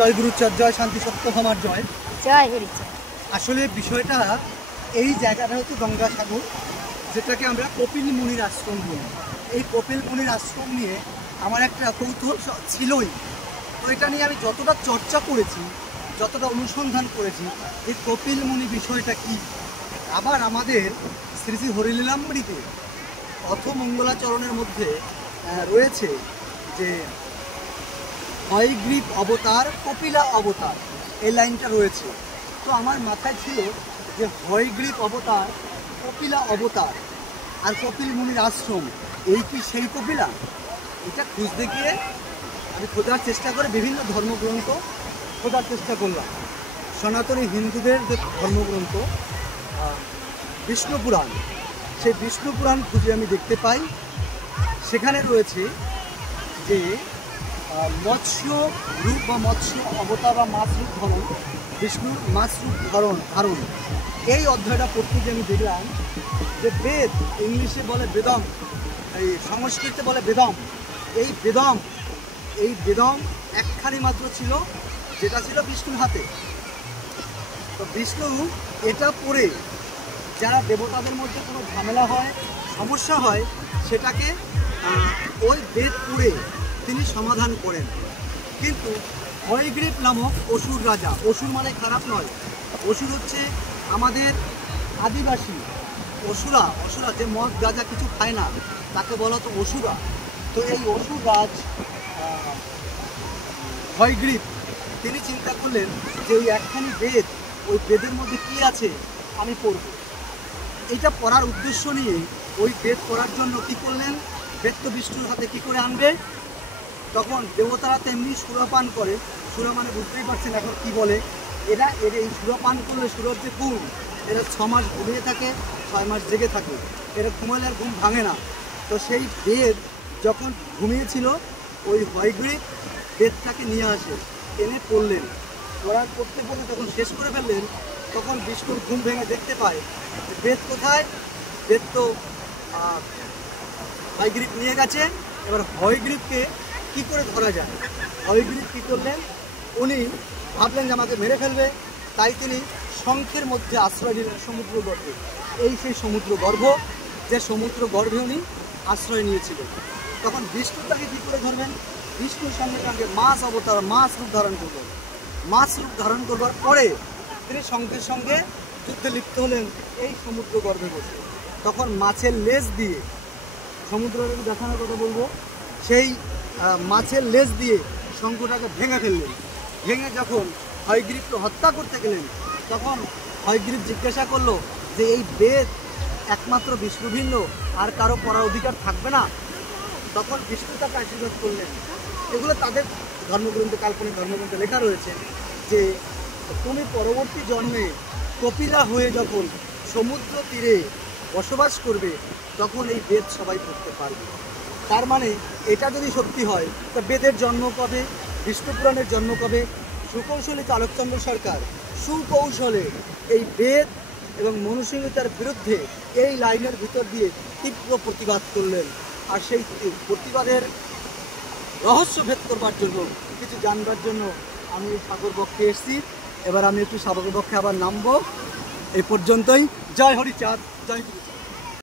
জয় গুরুচাঁদ, জয় শান্তি সত্য ক্ষমার জয়। জয় গুরুচাঁদ। আসলে বিষয়টা এই জায়গাটা হচ্ছে গঙ্গাসাগর, যেটাকে আমরা কপিল মুনির আশ্রম বলি। এই কপিল মুনির আশ্রম নিয়ে আমার একটা কৌতূহল ছিলই। তো এটা নিয়ে আমি যতটা চর্চা করেছি, যতটা অনুসন্ধান করেছি, এই কপিল মুনি বিষয়টা কি। আবার আমাদের শ্রী শ্রী হরিলীলামৃতে অথমঙ্গলাচরণের মধ্যে রয়েছে যে হয়গ্রীব অবতার, কপিলা অবতার, এই লাইনটা রয়েছে। তো আমার মাথায় ছিল যে হয়গ্রীব অবতার, কপিলা অবতার আর কপিল মুনির আশ্রম, এই কি সেই কপিলা? এটা খুঁজতে গিয়ে আমি খোঁজার চেষ্টা করে বিভিন্ন ধর্মগ্রন্থ খোঁজার চেষ্টা করলাম। সনাতনী হিন্দুদের যে ধর্মগ্রন্থ বিষ্ণু পুরাণ, সেই বিষ্ণু পুরাণ খুঁজে আমি দেখতে পাই সেখানে রয়েছে যে মৎস্য রূপ বা মৎস্য অবতার বা মাছ রূপ ধারণ, বিষ্ণুর মাছ রূপ ধারণ এই অধ্যায়টা পড়তে গিয়ে আমি দেখলাম যে বেদ, ইংলিশে বলে বেদম, এই সংস্কৃতে বলে বেদম, এই বেদম একখানি মাত্র ছিল, যেটা ছিল বিষ্ণুর হাতে। তো বিষ্ণু এটা পড়ে যারা দেবতাদের মধ্যে কোনো ঝামেলা হয়, সমস্যা হয়, সেটাকে ওই বেদ পড়ে তিনি সমাধান করেন। কিন্তু হয়গ্রীব নামক অসুর রাজা, অসুর মানে খারাপ নয়, অসুর হচ্ছে আমাদের আদিবাসী অসুরা যে মদ গাঁজা কিছু খায় না, তাকে বলা তো অসুরা। তো এই অসুর রাজ হয়গ্রীব তিনি চিন্তা করলেন যে ওই একখানি বেদ, ওই বেদের মধ্যে কি আছে আমি পড়ব। এইটা পড়ার উদ্দেশ্য নিয়ে ওই বেদ পড়ার জন্য কি করলেন, বেদ তো বিষ্ণুর হাতে কি করে আনবে। তখন দেবতারা তেমনি সুরাপান করে, সুরা মানে বুঝতেই পারছেন এখন কি বলে, এরা এই সুরাপান করলে সুরর যে ঘুম, এরা 6 মাস ঘুমিয়ে থাকে, 6 মাস জেগে থাকে, এরা ঘুমালে আর ঘুম ভাঙে না। তো সেই বেদ যখন ঘুমিয়েছিল, ওই হয়গ্রীব বেদটাকে নিয়ে আসে, এনে পড়লেন। পড়তে যখন শেষ করে ফেললেন, তখন বিষ্ণুর ঘুম ভেঙে দেখতে পায় বেদ কোথায়, বেদ তো হয়গ্রীব নিয়ে গেছে। এবার হয়গ্রীবকে কি করে ধরা যায়? হয়গ্রীব কী করলেন, উনি ভাবলেন যে আমাকে মেরে ফেলবে, তাই তিনি শঙ্খের মধ্যে আশ্রয় নিলেন সমুদ্র গর্ভে। এই সেই সমুদ্র গর্ভ, যে সমুদ্র গর্ভে উনি আশ্রয় নিয়েছিলেন। তখন বিষ্ণু তাকে কী করে ধরবেন? বিষ্ণুর সঙ্গে সঙ্গে মাছ অবতার, মাছ রূপ ধারণ করবেন। মাছ রূপ ধারণ করবার পরে তিনি শঙ্খের সঙ্গে যুদ্ধে লিপ্ত হলেন এই সমুদ্র গর্ভে বসে। তখন মাছের লেজ দিয়ে, সমুদ্রকে দেখানোর কথা বলবো, সেই মাছের লেজ দিয়ে শঙ্খটাকে ভেঙে ফেললেন। ভেঙে যখন হয়গ্রীবকে হত্যা করতে গেলেন, তখন হয়গ্রীব জিজ্ঞাসা করলো যে এই বেদ একমাত্র বিষ্ণু ভিন্ন আর কারো পড়ার অধিকার থাকবে না? তখন বিষ্ণু তাকে আশীর্বাদ করলেন। এগুলো তাদের ধর্মগ্রন্থে, কাল্পনিক ধর্মগ্রন্থে লেখা রয়েছে যে তুমি পরবর্তী জন্মে কপিলা হয়ে যখন সমুদ্র তীরে বসবাস করবে, তখন এই বেদ সবাই পড়তে পারবে। তার মানে এটা যদি সত্যি হয়, তা বেদের জন্ম কবে, বিষ্ণু পুরাণের জন্ম কবে? সুকৌশলী চালকচন্দ্র সরকার সুকৌশলে এই বেদ এবং মনুসংহিতার বিরুদ্ধে এই লাইনের ভিতর দিয়ে তীব্র প্রতিবাদ করলেন। আর সেই প্রতিবাদের রহস্য ভেদ করবার জন্য, কিছু জানবার জন্য আমি সাগর বক্ষে এসেছি। এবার আমি একটু সাগর বক্ষে আবার নামবো। এই পর্যন্তই। জয় হরিচাঁদ, জয় গুরু।